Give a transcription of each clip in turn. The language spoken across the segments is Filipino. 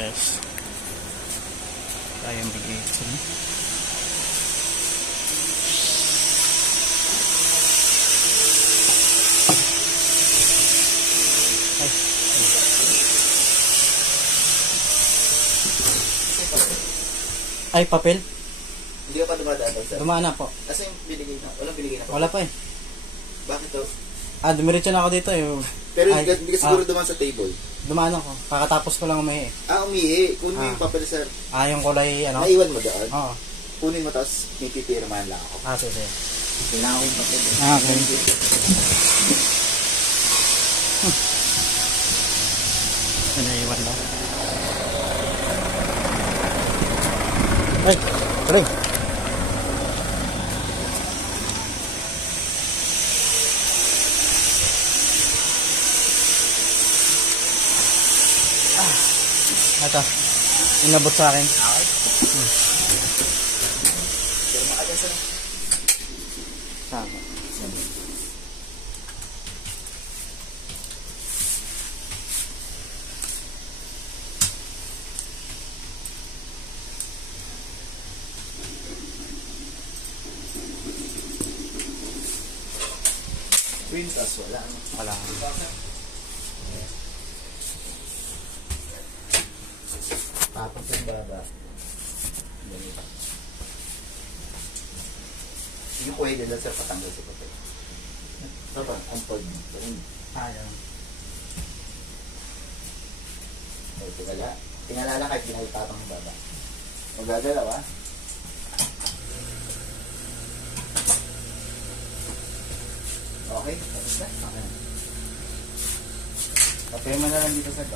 guys. Tayo mag-18. Ay, papel? Hindi ka pa dumadaan, sir? Dumaan na po. Kasi binigay na. Walang binigay na po. Wala pa eh. Bakit to? Dumiretso na ako dito eh. Pero hindi ka siguro dumaan sa table. Dumaan ako. Kakatapos ko lang umihi. Umihi. Kunin mo yung papel, sir. Yung kulay ano? Naiwan mo doon? Oo. Kunin mo tapos may pipirmahan lang ako. Sige. Kailangan ko yung papel. Okay. Naiwan lang. Ay, tuloy. Ito. Inabot sa akin. Okay. Pero makagay, sir. Tama. Quintas, wala. Wala. Tapos yung baba. Yung pwede lang, sir, patanggal sa papel. Ito ba? Ang pod. Yan. Tingala lang kahit pinalitapang yung baba. Magagalaw, ha? Okay, tapos na. Okay. Papel mo na lang dito, sir.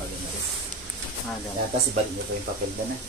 Tapos ibalik niyo po yung papel doon, ha?